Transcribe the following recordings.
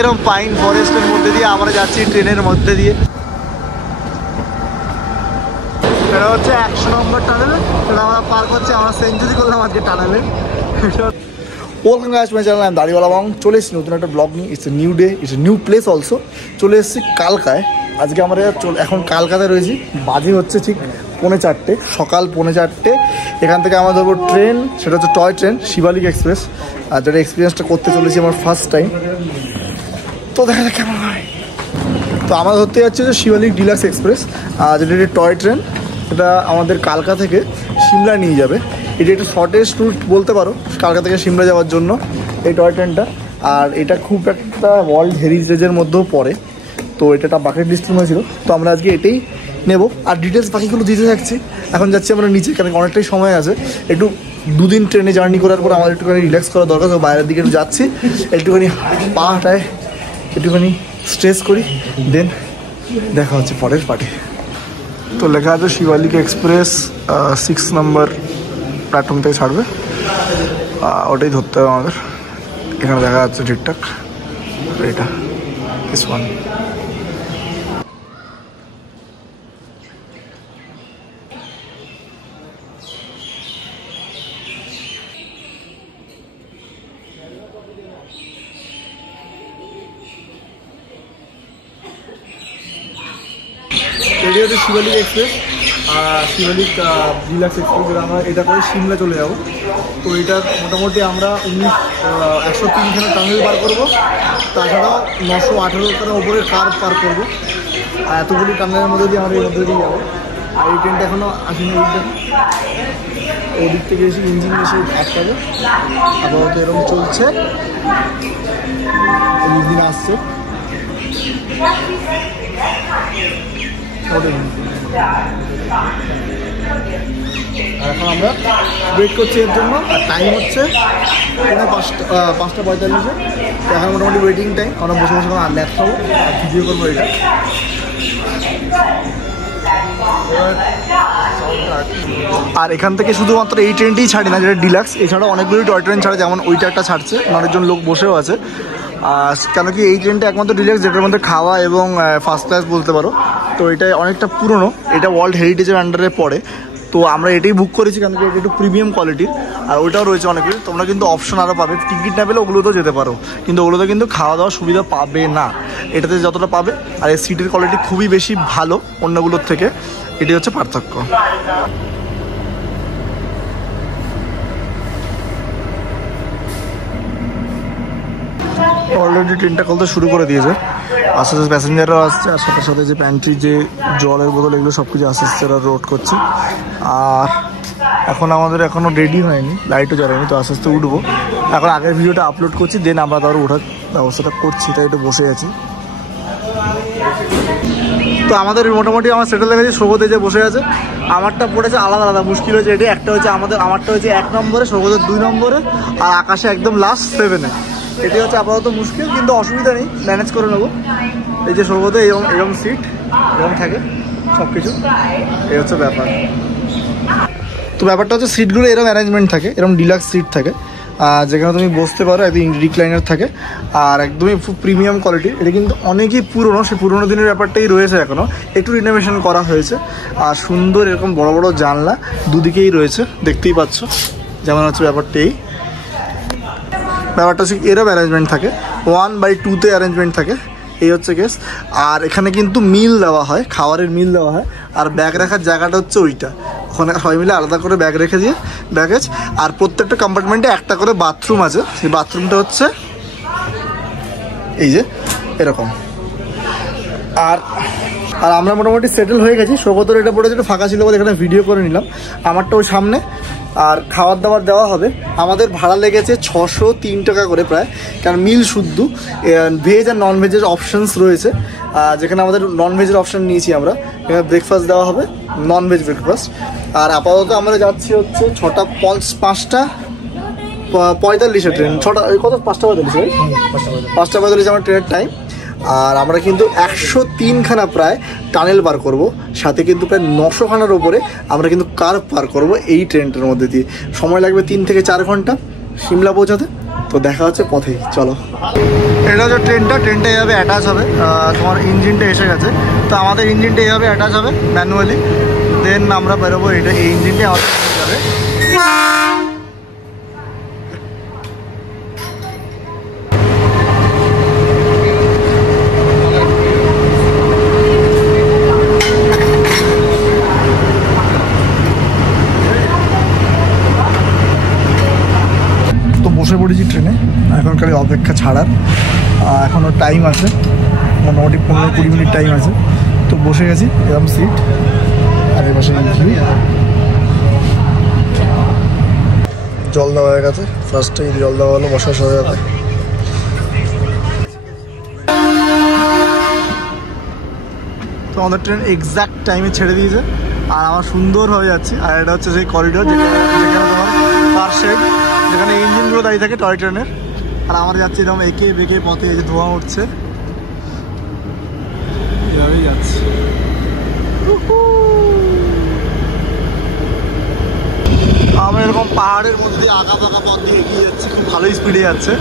এরকম পাইন ফরেস্টের মধ্যে দিয়ে আমরা যাচ্ছি ট্রেনের মধ্যে দিয়ে। এটা হচ্ছে 100 নম্বর টানেল, এটা আমরা পার করছি। আমরা সেঞ্চুরি করলাম আজকে টানেলে। ওয়েলকাম গাইস মাই চ্যানেল, আমি দাড়িওয়ালা বং। চলে এসেছি নতুন একটা ব্লগ নিয়ে। It's a new day, it's a new place also. চলে এসেছি কালকায়। আজকে আমরা এখন কালকাতায় রয়েছি। বাজে হচ্ছে ঠিক 4:30, সকাল 4:30। এখান থেকে আমরা ধরবো ট্রেন, সেটা হচ্ছে টয় ট্রেন, শিবালিক এক্সপ্রেস। আর যেটা এক্সপিরিয়েন্সটা করতে চলেছি আমার ফার্স্ট টাইম, তো দেখা যাক কেমন হয়। তো আমরা ধরতে যাচ্ছি যে শিবালিক ডিলাক্স এক্সপ্রেস, যেটা একটি টয় ট্রেন। এটা আমাদের কালকা থেকে সিমলা নিয়ে যাবে। এটা একটা শর্টেস্ট রুট বলতে পারো কালকা থেকে সিমলা যাওয়ার জন্য এই টয় ট্রেনটা। আর এটা খুব একটা ওয়ার্ল্ড হেরিটেজের মধ্যেও পড়ে, তো এটা একটা বাকেট লিস্টের মধ্যে ছিল। তো আমরা আজকে এটাই নেব, আর ডিটেলস বাকিগুলো দিতে থাকছি। এখন যাচ্ছি আমরা নিচে, কারণ অনেকটাই সময় আছে। একটু 2 দিন ট্রেনে জার্নি করার পর আমাদের একটুখানি রিল্যাক্স করা দরকার। তো বাইরের দিকে একটু যাচ্ছি, একটুখানি পা হাঁটায়, একটুখানি স্ট্রেস করি, দেন দেখা হচ্ছে পরের পার্টি। তো লেখা আছে শিবালিক এক্সপ্রেস 6 নম্বর প্ল্যাটফর্ম থেকে ছাড়বে, ওটাই ধরতে হবে আমাদের। এখানে দেখা যাচ্ছে ঠিকঠাক এটা ওয়ান। এটি হচ্ছে Shivalik express, Shivalik deluxe express. আমরা এটা করে সিমলা চলে যাব। তো এটা মোটামুটি আমরা 103খানা টানেল পার করবো, তাছাড়াও 918খানা ওপরের কার পার করবো। আর এতগুলি টানেলের মধ্যে দিয়ে আমরা এর মধ্যে দিয়ে যাবো। আর এই ট্রেনটা এখনও আসেনি, ওই দিক থেকে এসে ইঞ্জিন এসে আটকাবে। আপাতত এরকম চলছে, ইঞ্জিন আসছে। আর এখন আমরা ওয়েট করছি এর জন্য। আর টাইম হচ্ছে 5:45। এখন মোটামুটি ওয়েটিং টাইম। আমরা বসে বসে আর ল্যাপ খাবো আর ভিডিও করবো এটা। আর এখান থেকে শুধুমাত্র এই ট্রেনটিই ছাড়ি না, যেটা ডিলাক্স। এছাড়াও অনেকগুলি টয় ট্রেন ছাড়ে, যেমন ওইটা একটা ছাড়ছে, অনেকজন লোক বসেও আছে। কেন কি এই ট্রেনটা একমাত্র ডিলাক্স যেটার মধ্যে খাওয়া এবং ফার্স্ট ক্লাস বলতে পারো। তো এটা অনেকটা পুরনো, এটা ওয়ার্ল্ড হেরিটেজের আন্ডারে পড়ে। তো আমরা এটাই বুক করেছি, কারণ কি এটা একটু প্রিমিয়াম কোয়ালিটির। আর ওইটাও রয়েছে অনেকগুলি। তোমরা কিন্তু অপশন আরও পাবে, টিকিট না পেলে ওগুলোতেও যেতে পারো, কিন্তু ওগুলোতে কিন্তু খাওয়া দাওয়ার সুবিধা পাবে না, এটাতে যতটা পাবে। আর এই সিটের কোয়ালিটি খুবই বেশি ভালো অন্যগুলোর থেকে, এটি হচ্ছে পার্থক্য। অলরেডি ট্রেনটা খুলতে শুরু করে দিয়েছে, আস্তে আস্তে প্যাসেঞ্জাররাও আসছে। আর সাথে সাথে যে প্যান্ট্রি, যে জলের বোতল, এগুলো সব কিছু আস্তে আস্তে রোড করছে। আর এখন আমাদের এখনও রেডি হয়নি, লাইটও জ্বালায়নি, তো আস্তে আস্তে উঠবো। এখন আগের ভিডিওটা আপলোড করছি, দেন আমরা তারও ওঠার ব্যবস্থাটা করছি, তাই একটু বসে আছি। তো আমাদের মোটামুটি আমার সেটেল দেখেছি, সৌগতে যে বসে আছে। আমারটা পড়েছে আলাদা আলাদা, মুশকিল হয়েছে। এটি একটা হচ্ছে আমারটা হচ্ছে 1 নম্বরে, সৌগতের 2 নম্বরে, আর আকাশে একদম লাস্ট 7-এ। এটি হচ্ছে আপাতত মুশকিল, কিন্তু অসুবিধা নেই, ম্যানেজ করে নেবো। এই যে সৌগতে এরকম সিট, এরকম থাকে সব কিছু, এই হচ্ছে ব্যাপার। তো ব্যাপারটা হচ্ছে সিটগুলো এরকম অ্যারেঞ্জমেন্ট থাকে, এরকম ডিলাক্স সিট থাকে, যেখানে তুমি বসতে পারো, একদম রিক্লাইনার থাকে। আর একদমই খুব প্রিমিয়াম কোয়ালিটির। এটা কিন্তু অনেকই পুরনো, সেই পুরোনো দিনের ব্যাপারটাই রয়েছে এখনও, একটু রিনোভেশন করা হয়েছে। আর সুন্দর এরকম বড় বড় জানলা দুদিকেই রয়েছে, দেখতেই পাচ্ছ। যেমন হচ্ছে ব্যাপারটাই, ব্যাপারটা হচ্ছে এরকম অ্যারেঞ্জমেন্ট থাকে, 1/2-তে অ্যারেঞ্জমেন্ট থাকে, এই হচ্ছে কেস। আর এখানে কিন্তু মিল দেওয়া হয়, খাবারের মিল দেওয়া হয়। আর ব্যাগ রাখার জায়গাটা হচ্ছে ওইটা, ওখানে সবাই মিলে আলাদা করে ব্যাগ রেখে দিয়ে ব্যাগেজ। আর প্রত্যেকটা কম্পার্টমেন্টে একটা করে বাথরুম আছে, সেই বাথরুমটা হচ্ছে এই যে এরকম। আর আমরা মোটামুটি সেটেল হয়ে গেছি। সৌগতের এটা পড়ে যেটা ফাঁকা ছিল বলে এখানে ভিডিও করে নিলাম, আমারটা ওই সামনে। আর খাবার দাবার দেওয়া হবে। আমাদের ভাড়া লেগেছে 603 টাকা করে প্রায়, কারণ মিল শুদ্ধ। ভেজ আর নন ভেজের অপশানস রয়েছে, যেখানে আমাদের নন ভেজের অপশান নিয়েছি আমরা। এখানে ব্রেকফাস্ট দেওয়া হবে, নন ভেজ ব্রেকফাস্ট। আর আপাতত আমরা যাচ্ছি হচ্ছে 5:45 ট্রেন। 5:45 আমার ট্রেনের টাইম। আর আমরা কিন্তু 103খানা প্রায় টানেল পার করব, সাথে কিন্তু প্রায় 900খানার ওপরে আমরা কিন্তু কার পার করব এই ট্রেনটার মধ্যে দিয়ে। সময় লাগবে 3 থেকে 4 ঘন্টা সিমলা পৌঁছাতে। তো দেখা হচ্ছে পথেই, চলো। এটা হচ্ছে ট্রেনটা এইভাবে অ্যাটাচ হবে, তোমার ইঞ্জিনটা এসে গেছে, তো আমাদের ইঞ্জিনটা এইভাবে অ্যাটাচ হবে ম্যানুয়ালি, দেন আমরা বেরোবো। এই ইঞ্জিনটা আমাদের যাবে। বসে পড়েছি ট্রেনে, এখন খালি অপেক্ষা ছাড়ার। এখনও টাইম আছে, মোটামুটি 15-20 মিনিট টাইম আছে। তো বসে গেছি, এরকম সিট, আর এই পাশে জল দেওয়া হয়ে গেছে। ফার্স্টেই জল দেওয়া হলো বসার সাথে সাথে। তো আমাদের ট্রেন এক্স্যাক্ট টাইমে ছেড়ে দিয়েছে, আর আমার সুন্দর হয়ে যাচ্ছি। আর এটা হচ্ছে সেই করিডোর যেখানে তোমার পার সাইড, যেখানে ইঞ্জিনগুলো দাঁড়িয়ে থাকে টয় ট্রেনের। আর আমরা যাচ্ছি এরকম এঁকে বেঁকে পথে, এই যে ধোঁয়া উঠছে, এভাবেই যাচ্ছি। আমরা এরকম পাহাড়ের মধ্যে দিয়ে আঁকা পাকা পথ দিয়ে এগিয়ে যাচ্ছি, খুব ভালোই স্পিডে যাচ্ছে।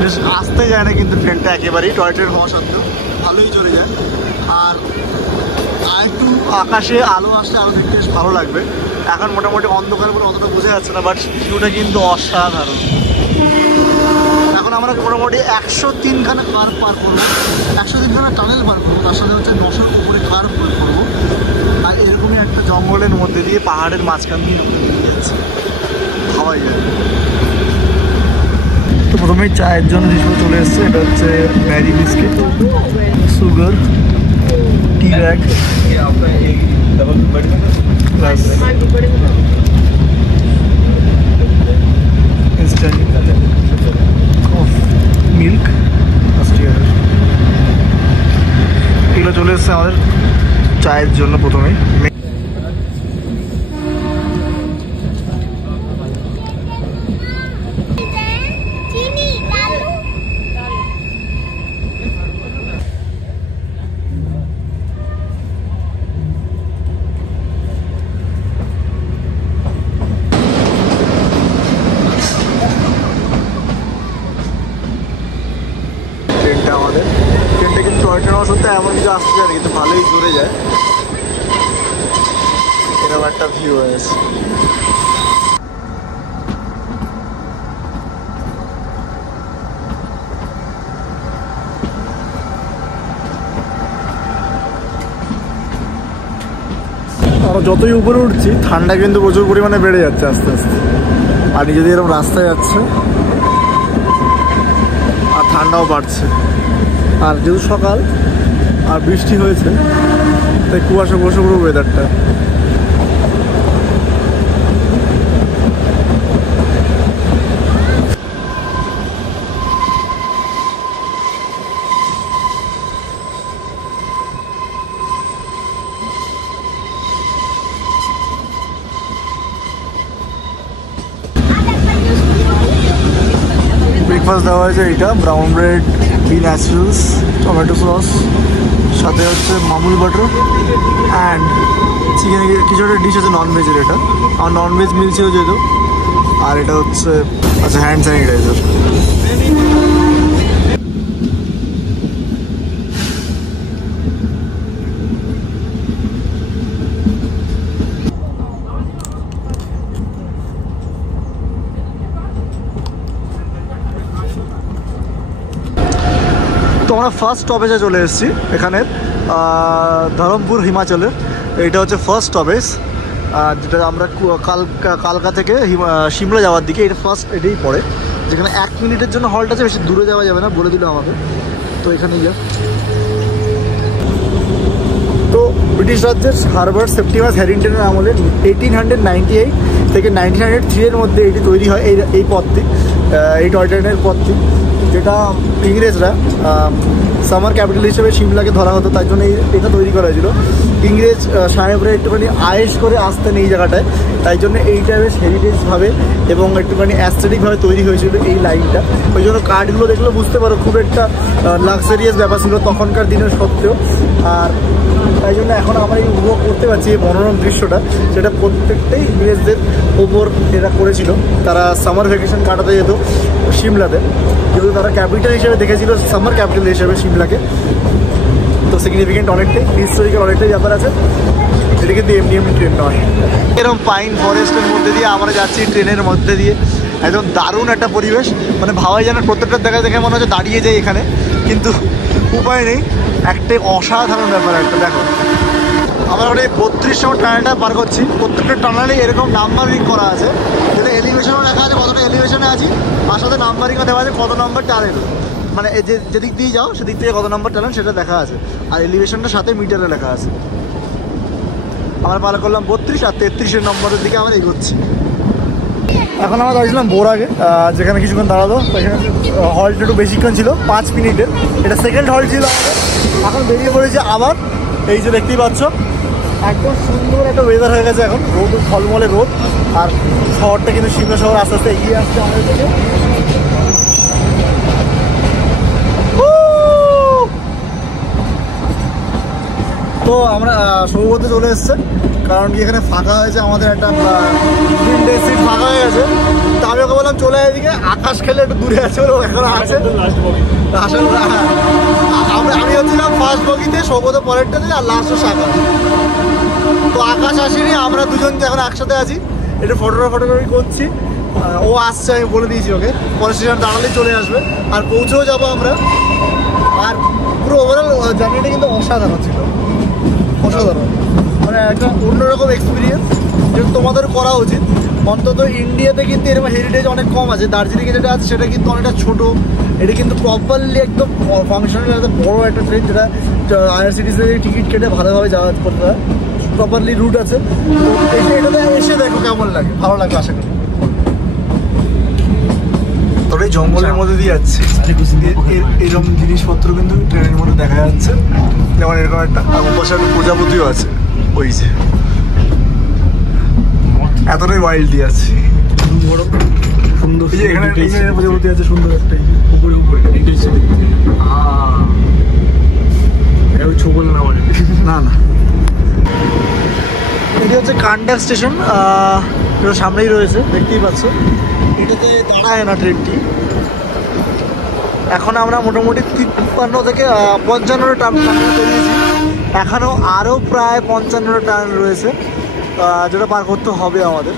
বেশ আসতে যায় না কিন্তু ট্রেনটা, একেবারেই টয় ট্রেন হওয়া সত্ত্বেও ভালোই চলে যায়। আর একটু আকাশে আলো আসলে আরও দেখতে বেশ ভালো লাগবে। এখন মোটামুটি অন্ধকার করে অতটা বোঝা যাচ্ছে না, বাট ভিউটা কিন্তু অসাধারণ। এখন আমরা মোটামুটি 103খানা কার পার করবো, 103খানা টানেল পার করবো, তার সাথে হচ্ছে 900-র উপরে কার পার করবো। আর এরকমই একটা জঙ্গলের মধ্যে দিয়ে পাহাড়ের মাঝখান দিয়ে যাচ্ছে, খাওয়াই যায়। তো প্রথমেই চায়ের জন্য জিনিসগুলো চলে এসছে। এটা হচ্ছে Marie biscuit, sugar, tea bag, instant milk, এগুলো চলে এসছে আমাদের চায়ের জন্য প্রথমেই। ট্রেনটা কিন্তু টয় ট্রেন হওয়া সত্ত্বেও এমন কিছু আসতে যায় না, কিন্তু ভালোই জোরে যায়। এরকম একটা ভিউ হয়েছে। আমরা যতই উপরে উঠছি ঠান্ডা কিন্তু প্রচুর পরিমাণে বেড়ে যাচ্ছে আস্তে আস্তে। আর নিজেদের এরকম রাস্তায় যাচ্ছে আর ঠান্ডাও বাড়ছে। আর যেহেতু সকাল আর বৃষ্টি হয়েছে, তাই কুয়াশা কুয়াশা পুরো ওয়েদারটা। ব্রেকফাস্ট দেওয়া হয়েছে, এইটা ব্রাউন ব্রেড, বিন ন্যাচুরালস, টমেটো সস, সাথে হচ্ছে মামুল বাটার অ্যান্ড চিকেন। কিছু একটা ডিশ আছে ননভেজের, এটা আমার ননভেজ মিল ছিল যেহেতু। আর এটা হচ্ছে আচ্ছা হ্যান্ড স্যানিটাইজার। তো আমরা ফার্স্ট স্টপেজে চলে এসেছি এখানের, ধরমপুর হিমাচলের। এটা হচ্ছে ফার্স্ট স্টপেজ, যেটা আমরা কালকা থেকে সিমলা যাওয়ার দিকে এটা ফার্স্ট এটাই পড়ে, যেখানে 1 মিনিটের জন্য হল্ট আছে, বেশি দূরে যাওয়া যাবে না বলে দিল আমাকে। তো এখানেই যা। তো ব্রিটিশ রাজ্যের হারবার্ট সেপ্টিমাস হ্যারিংটনের আমলে 1898 থেকে 1903 এর মধ্যে এটি তৈরি হয়, এই পথটি, এই টয় ট্রেনের পথটি, যেটা ইংরেজরা সামার ক্যাপিটাল হিসেবে সিমলাকে ধরা হতো, তাই জন্য এটা তৈরি করা হয়েছিল। ইংরেজ সাহেবরা একটুখানি আয়েস করে আসতেন এই জায়গাটায়, তাই জন্য এইটা বেশ হেরিটেজভাবে এবং একটুখানি অ্যাস্থেটিকভাবে তৈরি হয়েছিল এই লাইনটা। ওই জন্য কাঠগুলো দেখলে বুঝতে পারো খুব একটা লাক্সারিয়াস ব্যাপার ছিল তখনকার দিনের সত্ত্বেও। আর তাই জন্য এখন আমরা এই উপভোগ করতে পারছি এই মনোরম দৃশ্যটা, সেটা প্রত্যেকটাই ইংরেজদের ওপর এরা করেছিল। তারা সামার ভ্যাকেশন কাটাতে যেত সিমলাতে, যেহেতু তারা ক্যাপিটাল হিসেবে দেখেছিল, সামার ক্যাপিটাল হিসেবে সিমলাকে, তো সিগনিফিকেন্ট অনেকটাই, হিস্টোরিক্যাল অনেকটাই ব্যাপার আছে। এটা কিন্তু এমনি এমনি ট্রেন নয়। এরকম পাইন ফরেস্টের মধ্যে দিয়ে আমরা যাচ্ছি, ট্রেনের মধ্যে দিয়ে, একদম দারুণ একটা পরিবেশ। মানে ভাবাই যেন প্রত্যেকটা জায়গায় দেখে মনে হচ্ছে দাঁড়িয়ে যাই এখানে, কিন্তু উপায় নেই, একটাই অসাধারণ ব্যাপার একটা। দেখো আমরা ওটা 32 নম্বর টানেলটা পার করছি। প্রত্যেকটা টানেলে এরকম নাম্বারিং করা আছে, যেটা এলিভেশনও লেখা আছে কতটা এলিভেশনে আছি, আর সাথে নাম্বারিংও দেওয়া আছে কত নম্বর টানেল, মানে যেদিক দিয়ে যাও সেদিক থেকে কত নম্বর টানেল সেটা দেখা আছে, আর এলিভেশনটা সাথে মিটারে লেখা আছে। আমরা পার করলাম 32 আর 33 নম্বরের দিকে আমরা এগোচ্ছি। এখন আমরা দাঁড়িয়েছিলাম বোরাগে, যেখানে কিছুক্ষণ দাঁড়ালো, সেখানে হল্টটা একটু বেশিক্ষণ ছিল, 5 মিনিটের। এটা সেকেন্ড হল্ট ছিল আমাদের। এখন বেরিয়ে পড়েছে আবার, এই যে দেখতেই পাচ্ছ একদম সুন্দর একটা ওয়েদার হয়ে গেছে এখন, রোদ ঝলমলে রোদ, আর শহরটা কিন্তু সিমলা শহর আস্তে আস্তে এগিয়ে আসছে আমাদের থেকে। তো আমরা সৌগতে চলে এসছে, কারণ কি এখানে ফাঁকা হয়েছে, আমাদের একটা 3 সিট ফাঁকা হয়ে গেছে। তা আমি ওকে বললাম চলে এদিকে, আকাশ খেলে একটু দূরে আছে, এখন আছে আসলে। আমি হচ্ছিলাম ফার্স্ট বগিতে, সৌগতে পরেরটা দিলে, আর লাস্ট হচ্ছে আকাশ। তো আকাশ আসেনি, আমরা দুজন এখন একসাথে আছি, একটু ফটোগ্রাফি করছি। ও আসছে, আমি বলে দিয়েছি ওকে, পরের স্টেশন দাঁড়ালেই চলে আসবে, আর পৌঁছেও যাবো আমরা। আর পুরো ওভারঅল জার্নিটা কিন্তু অসাধারণ ছিল, অসাধারণ, মানে একটা অন্যরকম এক্সপিরিয়েন্স, যেটা তোমাদের করা উচিত। অন্তত ইন্ডিয়াতে কিন্তু এরকম হেরিটেজ অনেক কম আছে, দার্জিলিংয়ে যেটা আছে সেটা কিন্তু অনেকটা ছোটো, এটা কিন্তু প্রপারলি একদম ফাংশনাল একটা বড়ো একটা ট্রেন, যেটা আইআরসিটিসি টিকিট কেটে ভালোভাবে যাওয়া করতে হয়, প্রপারলি রুট আছে। তো এটাতে এসে দেখো কেমন লাগে, ভালো লাগবে আশা করি। তবে জঙ্গলের মধ্যে দিয়ে যাচ্ছে, এরকম জিনিসপত্র কিন্তু ট্রেনের মধ্যে দেখা যাচ্ছে, যেমন এরকম একটা পাশে একটা প্রজাপতিও আছে, ওই যে এতটাই ওয়াইল্ড দিয়ে আছে, সুন্দর এখানে প্রজাপতি আছে, সুন্দর একটা উপরে উপরে না না। এটা হচ্ছে কান্ডাক স্টেশন, এটা সামনেই রয়েছে, দেখতেই পাচ্ছ। এটাতে দাঁড়ায় না ট্রেনটি। এখন আমরা মোটামুটি 53 থেকে 55 টার্মিনাল পেরিয়েছি, এখনও আরও প্রায় 55 টার্মিনাল রয়েছে, যেটা পার করতে হবে আমাদের।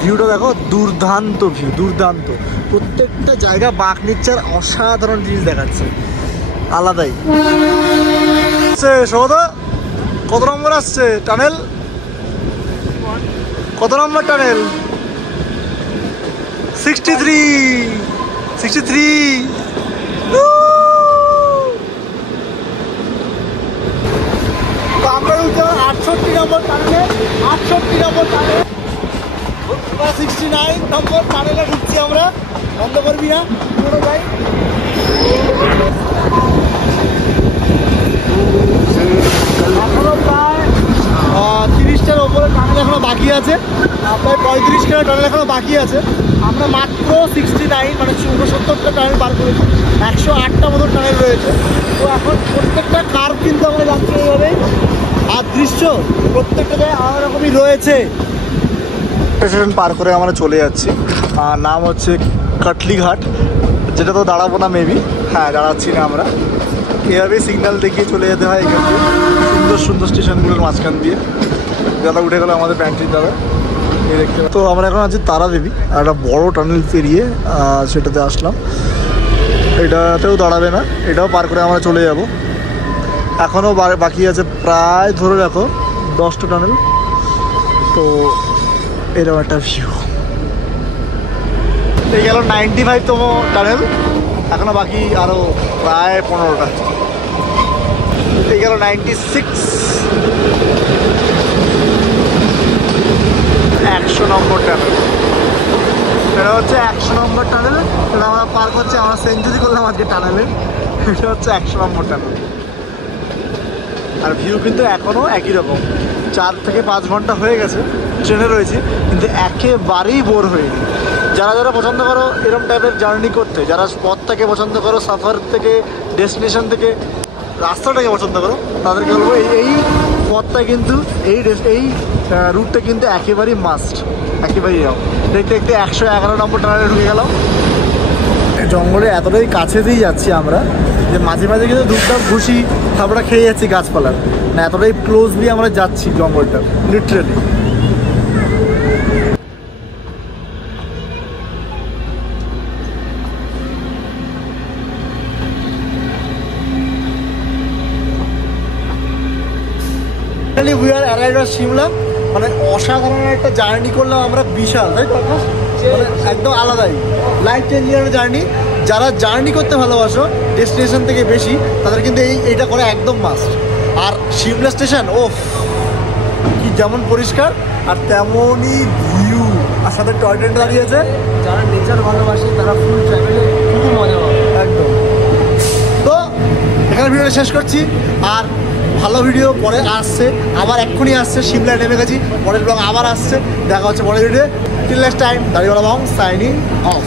ভিউটা দেখো, দুর্দান্ত ভিউ, দুর্দান্ত, প্রত্যেকটা জায়গা বাঁক নিচ্ছে, আর অসাধারণ জিনিস দেখাচ্ছে, আলাদাই। সৌদা কত নম্বর আসছে টানেল, কত নম্বর টানেল? 63 তো আমরা 68 নম্বর টানেলে, 68 নম্বর টানেল, 69 নম্বর টানেলে ঢুকছি আমরা। বন্ধ করবি না পুরো ভাই। এখনো প্রায় 30টার ওপরে টানেল এখনো বাকি আছে, প্রায় 35 কিলো টানেল এখনো বাকি আছে। আমরা মাত্র 69 মানে 69টা টানেল পার করেছি, 108টা মতো টানেল রয়েছে। তো এখন প্রত্যেকটা কার্ভ কিন্তু আমরা যাচ্ছি এইভাবে, আর দৃশ্য প্রত্যেকটা জায়গায় আলাদা রকমই রয়েছে। স্টেশন পার করে আমরা চলে যাচ্ছি, আর নাম হচ্ছে কাটলিঘাট, যেটা তো দাঁড়াবো না মেবি, হ্যাঁ দাঁড়াচ্ছি না আমরা, এভাবেই সিগন্যাল দেখিয়ে চলে যেতে হয় এখান থেকে, সুন্দর সুন্দর স্টেশনগুলোর মাঝখান দিয়ে। দাদা উঠে গেলো আমাদের প্যান্ট্রির দাদা, এই দেখতে। তো আমরা এখন আছি তারাদেবী, আর একটা বড়ো টানেল পেরিয়ে সেটাতে আসলাম। এটাতেও দাঁড়াবে না, এটাও পার করে আমরা চলে যাব। এখনও বাকি আছে প্রায় ধরে রাখো 10টা টানেল। তো এরকম একটা ভিউ, এই গেল 95তম টানেল, এখনো বাকি আরও প্রায় 15টা। এই গেল 96, 100 নম্বর টানেল। এটা হচ্ছে 100 নম্বর টানেল, এটা আমরা পার করছি, আমরা সেঞ্চুরি করলাম আজকে টানেলে। এটা হচ্ছে 100 নম্বর টানেল, আর ভিউ কিন্তু এখনও একই রকম। 4 থেকে 5 ঘন্টা হয়ে গেছে ট্রেনে রয়েছি, কিন্তু একেবারেই বোর হয়নি। যারা যারা পছন্দ করো এরকম টাইপের জার্নি করতে, যারা পথটাকে পছন্দ করো, সাফার থেকে, ডেস্টিনেশন থেকে রাস্তাটাকে পছন্দ করো তাদেরকে বলবো এই পথটা কিন্তু এই রুটটা কিন্তু একেবারেই মাস্ট, একেবারেই যাও। দেখতে দেখতে 111 নম্বর টানালে ঢুকে গেলাম। জঙ্গলে এতটাই কাছে দিয়ে যাচ্ছি আমরা যে মাঝে মাঝে কিন্তু ধূপধাপ ঘুষি তারপরে খেয়ে যাচ্ছি গাছপালার, না এতটাই ক্লোজলি আমরা যাচ্ছি জঙ্গলটা লিটারেলি। উই আর অ্যারাইভড এট সিমলা, মানে অসাধারণ একটা জার্নি করলাম আমরা, বিশাল, তাই তো আকাশ? মানে একদম আলাদাই লাইফ চেঞ্জিং একটা জার্নি। যারা জার্নি করতে ভালোবাসো ডেস্টিনেশন থেকে বেশি, তাদের কিন্তু এইটা করা একদম মাস্ট। আর সিমলা স্টেশন ওফ কি যেমন পরিষ্কার আর তেমনই ভিউ, আর সাথে টয় ট্রেন দাঁড়িয়ে আছে। যারা নেচার ভালোবাসে তারা ফুল ট্রাভেলে খুবই মজা পাবে একদম। তো এখানে ভিডিওটা শেষ করছি, আর ভালো ভিডিও পরে আসছে, আবার এক্ষুনি আসছে। সিমলায় নেমে গেছি, পরের ব্লগ আবার আসছে। দেখা হচ্ছে পরের ভিডিও। টিল নেক্সট টাইম, দাড়িওয়ালা বং সাইনিং অফ।